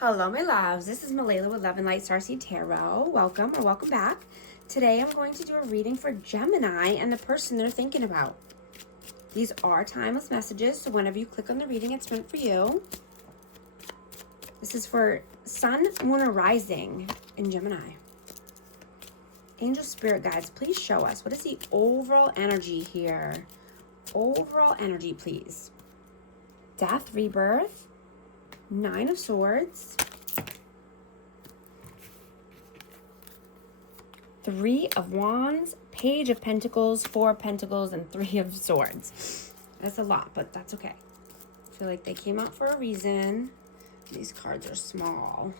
Hello, my loves. This is Malayla with Loveandlightstarseed Tarot. Welcome or welcome back. Today I'm going to do a reading for Gemini and the person they're thinking about. These are timeless messages, so whenever you click on the reading, it's meant for you. This is for Sun, Moon, or Rising in Gemini. Angel Spirit Guides, please show us. What is the overall energy here? Overall energy, please. Death, Rebirth. Nine of Swords, Three of Wands, Page of Pentacles, Four of Pentacles, and Three of Swords. That's a lot, but that's okay. I feel like they came out for a reason. These cards are small.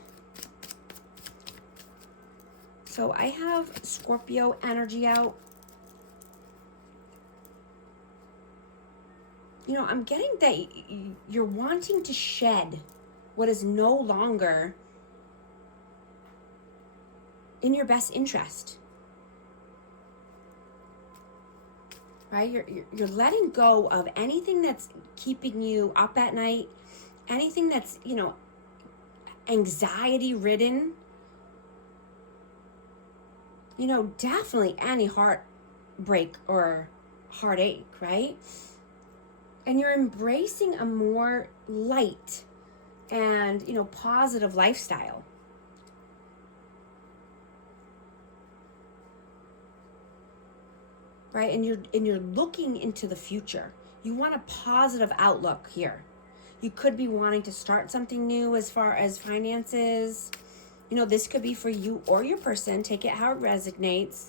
So I have Scorpio energy out. You know, I'm getting that you're wanting to shed what is no longer in your best interest, right? You're letting go of anything that's keeping you up at night, anything that's, you know, anxiety ridden, you know, definitely any heartbreak or heartache, right? And you're embracing a more light and, you know, positive lifestyle. Right? And you're looking into the future. You want a positive outlook here. You could be wanting to start something new as far as finances. You know, this could be for you or your person. Take it how it resonates.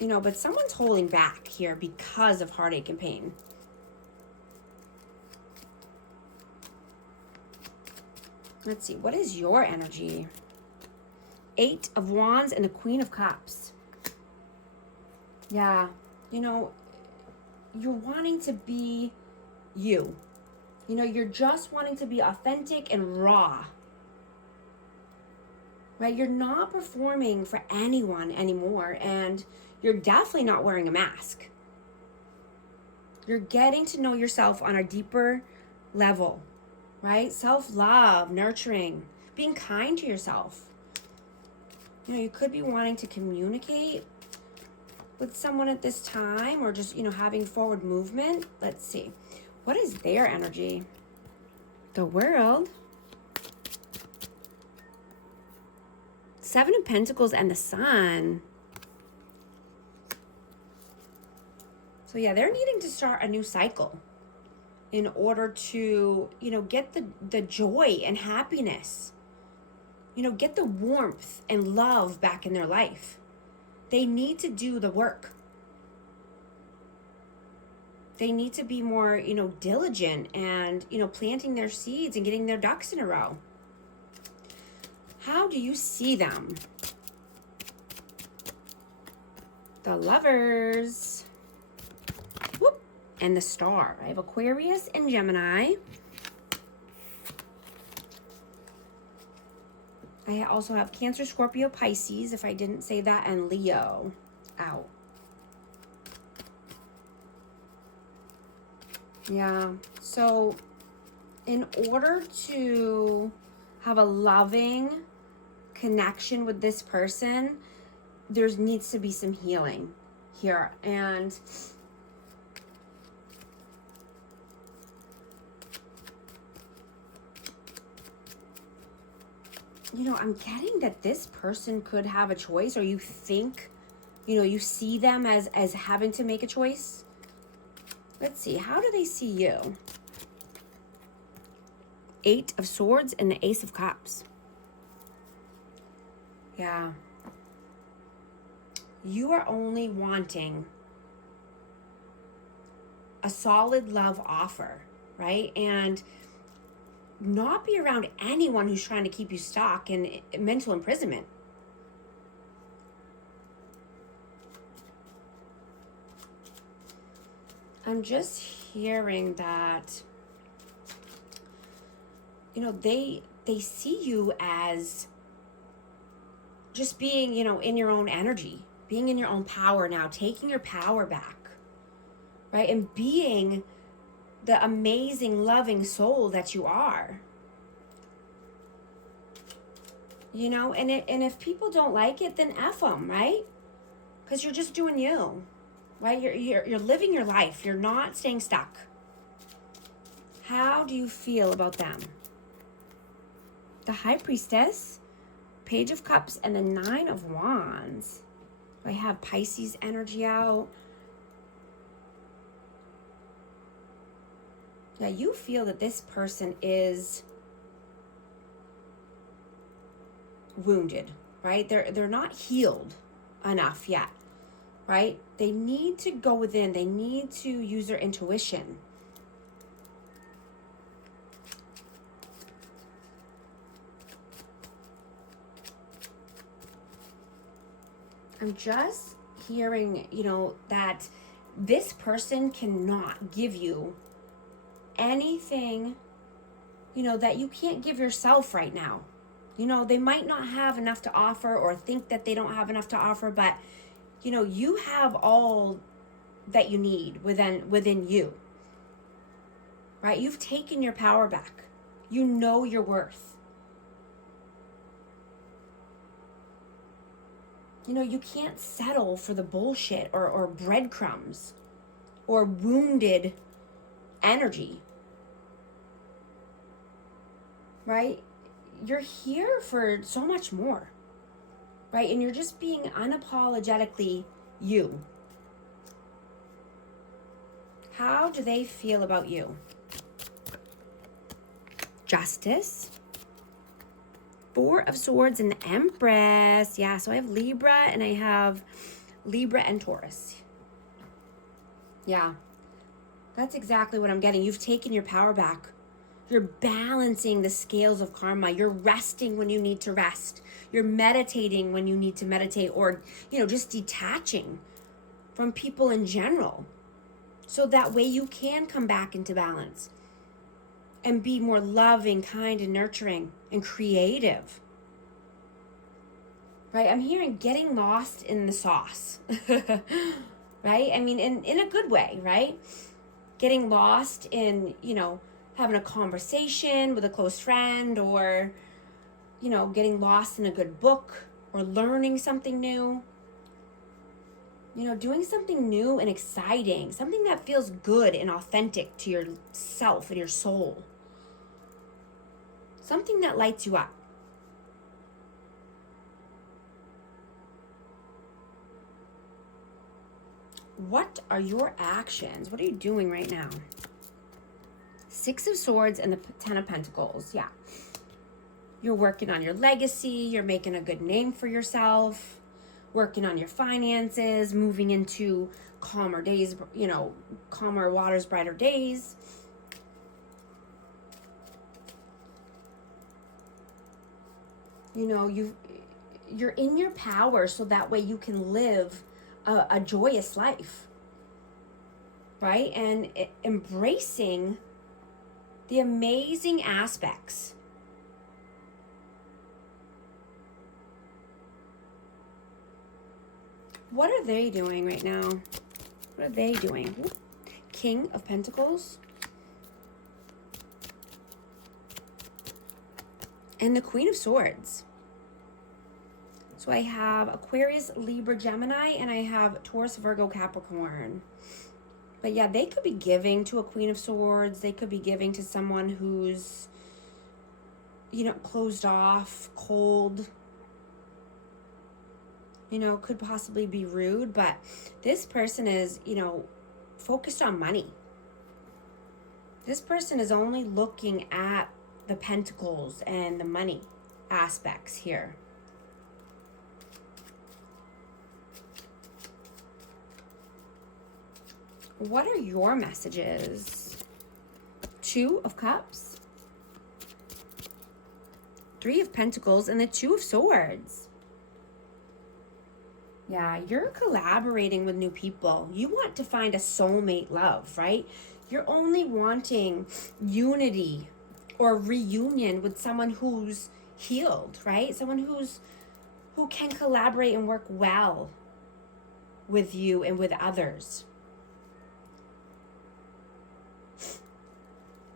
You know, but someone's holding back here because of heartache and pain. Let's see, what is your energy? Eight of Wands and the Queen of Cups. Yeah, you know, you're wanting to be you. You know, you're just wanting to be authentic and raw. Right? You're not performing for anyone anymore, and you're definitely not wearing a mask. You're getting to know yourself on a deeper level. Right? Self-love, nurturing, being kind to yourself. You know, you could be wanting to communicate with someone at this time, or just, you know, having forward movement. Let's see. What is their energy? The World. Seven of Pentacles and the Sun. So yeah, they're needing to start a new cycle in order to, you know, get the joy and happiness, you know, get the warmth and love back in their life. They need to do the work. They need to be more, you know, diligent and, you know, planting their seeds and getting their ducks in a row. How do you see them? The Lovers. Whoop. And the Star. I have Aquarius and Gemini. I also have Cancer, Scorpio, Pisces, if I didn't say that, and Leo out. Yeah, so in order to have a loving connection with this person, there needs to be some healing here. And you know, I'm getting that this person could have a choice, or you think, you know, you see them as having to make a choice. Let's see, how do they see you? Eight of Swords and the Ace of Cups. Yeah. You are only wanting a solid love offer, right? And not be around anyone who's trying to keep you stuck in mental imprisonment. I'm just hearing that, you know, they see you as just being, you know, in your own energy, being in your own power now, taking your power back, right? And being the amazing, loving soul that you are. You know, and if people don't like it, then F them, right? Because you're just doing you, right? You're living your life. You're not staying stuck. How do you feel about them? The High Priestess, Page of Cups, and the Nine of Wands. I have Pisces energy out. Yeah, you feel that this person is wounded, right? They're not healed enough yet, right? They need to go within. They need to use their intuition. I'm just hearing, you know, that this person cannot give you anything, you know, that you can't give yourself right now. You know, they might not have enough to offer or think that they don't have enough to offer, but, you know, you have all that you need within you, right? You've taken your power back. You know your worth. You know, you can't settle for the bullshit or breadcrumbs or wounded energy, right? You're here for so much more, right? And you're just being unapologetically you. How do they feel about you? Justice, Four of Swords, and the Empress. Yeah, so I have Libra and I have Libra and Taurus. Yeah, that's exactly what I'm getting. You've taken your power back. You're balancing the scales of karma. You're resting when you need to rest. You're meditating when you need to meditate, or, you know, just detaching from people in general. So that way you can come back into balance and be more loving, kind, and nurturing and creative. Right? I'm hearing getting lost in the sauce. Right? I mean, in a good way, right? Getting lost in, you know, having a conversation with a close friend, or, you know, getting lost in a good book, or learning something new. You know, doing something new and exciting, something that feels good and authentic to yourself and your soul. Something that lights you up. What are your actions? What are you doing right now? Six of Swords and the Ten of Pentacles. Yeah. You're working on your legacy. You're making a good name for yourself. Working on your finances. Moving into calmer days, you know, calmer waters, brighter days. You know, you're in your power, so that way you can live a joyous life, right? And embracing the amazing aspects. What are they doing right now? What are they doing? King of Pentacles. And the Queen of Swords. So I have Aquarius, Libra, Gemini, and I have Taurus, Virgo, Capricorn. But yeah, they could be giving to a Queen of Swords. They could be giving to someone who's, you know, closed off, cold. You know, could possibly be rude. But this person is, you know, focused on money. This person is only looking at the pentacles and the money aspects here. What are your messages? Two of Cups, Three of Pentacles, and the Two of Swords. Yeah, you're collaborating with new people. You want to find a soulmate love, right? You're only wanting unity or reunion with someone who's healed, right? Someone who can collaborate and work well with you and with others.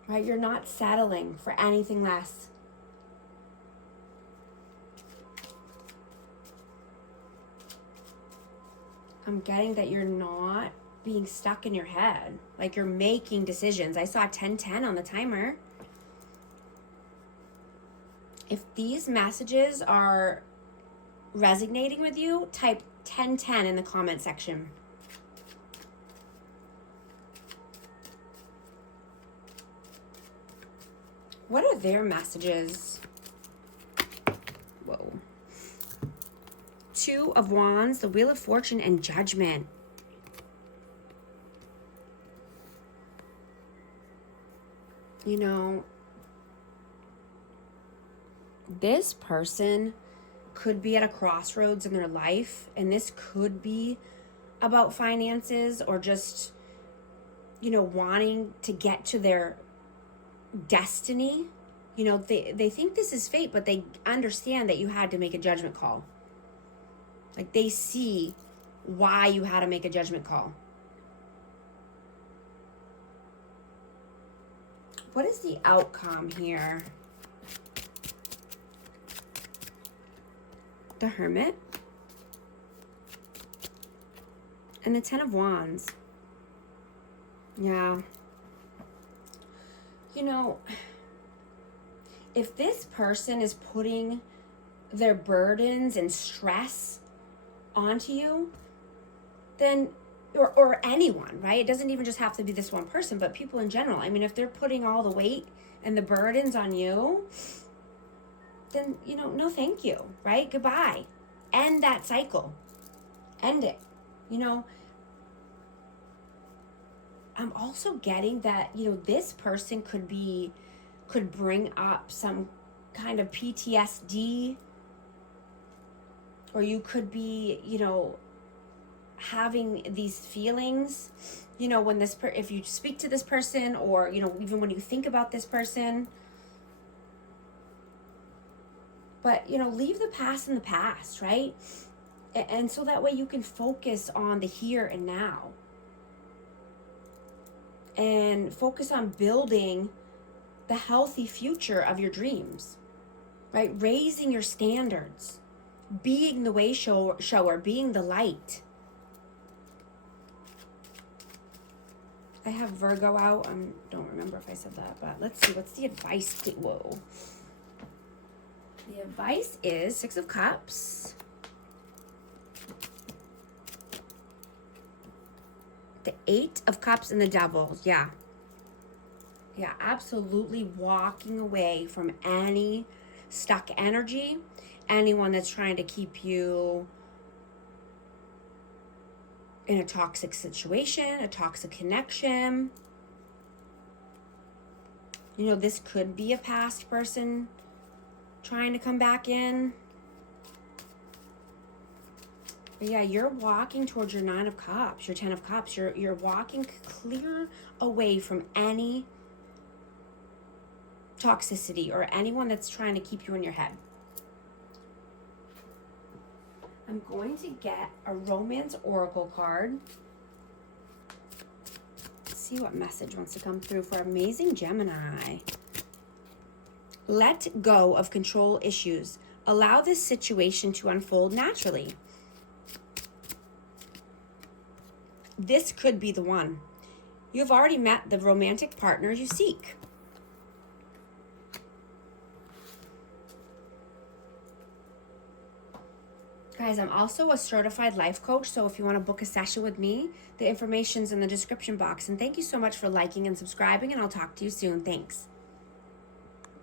Right? You're not settling for anything less. I'm getting that you're not being stuck in your head. Like you're making decisions. I saw 1010 on the timer. If these messages are resonating with you, type 1010 in the comment section. What are their messages? Whoa. Two of Wands, the Wheel of Fortune, and Judgment. You know, this person could be at a crossroads in their life, and this could be about finances or just, you know, wanting to get to their destiny. You know, they think this is fate, but they understand that you had to make a judgment call. Like they see why you had to make a judgment call. What is the outcome here? The Hermit and the Ten of Wands. Yeah. You know, if this person is putting their burdens and stress onto you, then, or anyone, right? It doesn't even just have to be this one person, but people in general. I mean, if they're putting all the weight and the burdens on you, then, you know, no thank you, right? Goodbye. End that cycle. End it. You know, I'm also getting that, you know, this person could bring up some kind of PTSD, or you could be, you know, having these feelings, you know, when if you speak to this person, or, you know, even when you think about this person. But, you know, leave the past in the past, right? And so that way you can focus on the here and now. And focus on building the healthy future of your dreams, right? Raising your standards, being the way shower, being the light. I have Virgo out. I don't remember if I said that, but let's see. What's the advice? Whoa. The advice is Six of Cups, the Eight of Cups, and the Devil. Yeah, absolutely walking away from any stuck energy, anyone that's trying to keep you in a toxic situation, a toxic connection. You know, this could be a past person trying to come back in. But yeah, you're walking towards your Nine of Cups, your Ten of Cups. You're walking clear away from any toxicity or anyone that's trying to keep you in your head. I'm going to get a romance oracle card. Let's see what message wants to come through for amazing Gemini. Let go of control issues. Allow this situation to unfold naturally. This could be the one. You've already met the romantic partner you seek. Guys, I'm also a certified life coach, so if you want to book a session with me, the information's in the description box. And thank you so much for liking and subscribing, and I'll talk to you soon. Thanks.